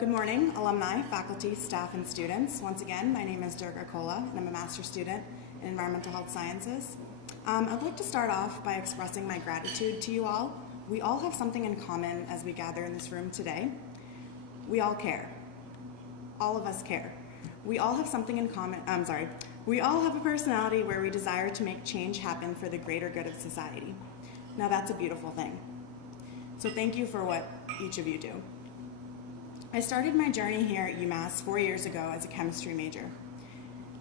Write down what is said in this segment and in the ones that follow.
Good morning, alumni, faculty, staff, and students. Once again, my name is Durga Kolla, and I'm a master's student in environmental health sciences. I'd like to start off by expressing my gratitude to you all. We all have something in common as we gather in this room today. We all care. All of us care. We all have something in common, we all have a personality where we desire to make change happen for the greater good of society. Now that's a beautiful thing. So thank you for what each of you do. I started my journey here at UMass 4 years ago as a chemistry major.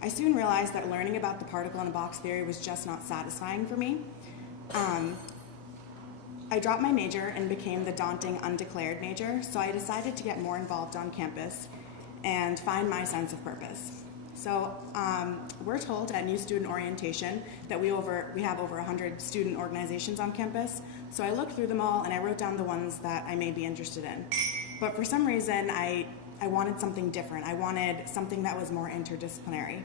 I soon realized that learning about the particle in a box theory was just not satisfying for me. I dropped my major and became the daunting undeclared major, so I decided to get more involved on campus and find my sense of purpose. So we're told at new student orientation that we have over 100 student organizations on campus. So I looked through them all and I wrote down the ones that I may be interested in. But for some reason, I wanted something different. I wanted something that was more interdisciplinary.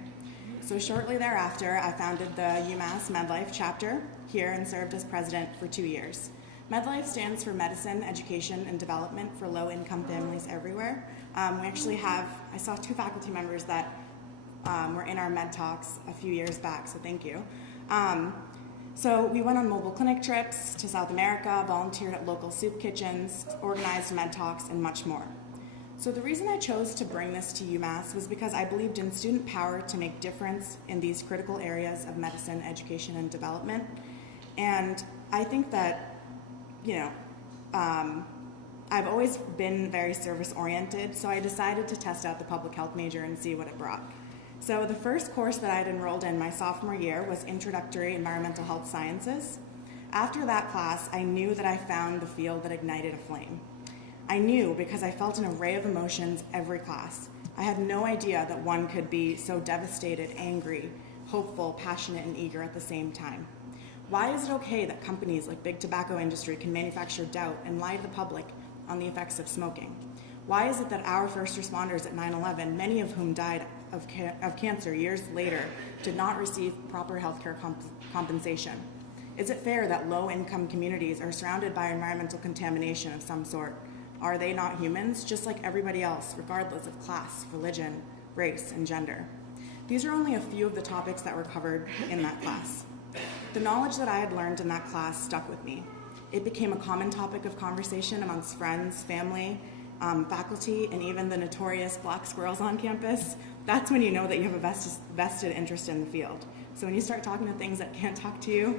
So shortly thereafter, I founded the UMass MedLife chapter here and served as president for 2 years. MedLife stands for Medicine, Education, and Development for Low-Income Families Everywhere. We actually have, I saw 2 faculty members that were in our med talks a few years back, so thank you. So we went on mobile clinic trips to South America, volunteered at local soup kitchens, organized med talks, and much more. So the reason I chose to bring this to UMass was because I believed in student power to make difference in these critical areas of medicine, education, and development. And I think that, I've always been very service-oriented, so I decided to test out the public health major and see what it brought. So the first course that I had enrolled in my sophomore year was Introductory Environmental Health Sciences. After that class, I knew that I found the field that ignited a flame. I knew because I felt an array of emotions every class. I had no idea that one could be so devastated, angry, hopeful, passionate, and eager at the same time. Why is it okay that companies like big tobacco industry can manufacture doubt and lie to the public on the effects of smoking? Why is it that our first responders at 9/11, many of whom died of cancer years later, did not receive proper healthcare compensation? Is it fair that low-income communities are surrounded by environmental contamination of some sort? Are they not humans, just like everybody else, regardless of class, religion, race, and gender? These are only a few of the topics that were covered in that class. The knowledge that I had learned in that class stuck with me. It became a common topic of conversation amongst friends, family, faculty, and even the notorious black squirrels on campus. That's when you know that you have a vested interest in the field. So when you start talking to things that can't talk to you,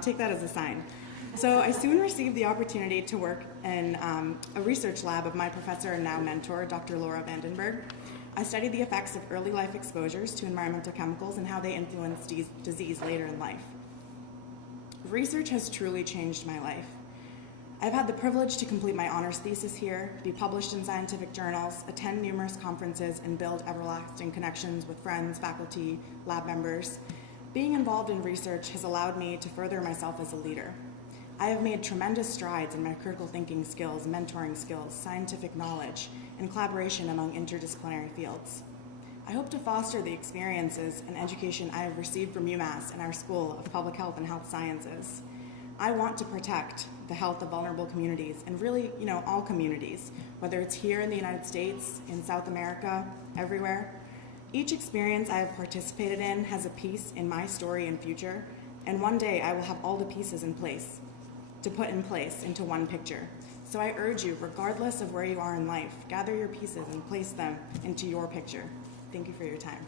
take that as a sign. So I soon received the opportunity to work in a research lab of my professor and now mentor, Dr. Laura Vandenberg. I studied the effects of early life exposures to environmental chemicals and how they influence disease later in life. Research has truly changed my life. I've had the privilege to complete my honors thesis here, be published in scientific journals, attend numerous conferences, and build everlasting connections with friends, faculty, lab members. Being involved in research has allowed me to further myself as a leader. I have made tremendous strides in my critical thinking skills, mentoring skills, scientific knowledge, and collaboration among interdisciplinary fields. I hope to foster the experiences and education I have received from UMass and our School of Public Health and Health Sciences. I want to protect the health of vulnerable communities and really, all communities, whether it's here in the United States, in South America, everywhere. Each experience I have participated in has a piece in my story and future, and one day I will have all the pieces in place to put in place into one picture. So I urge you, regardless of where you are in life, gather your pieces and place them into your picture. Thank you for your time.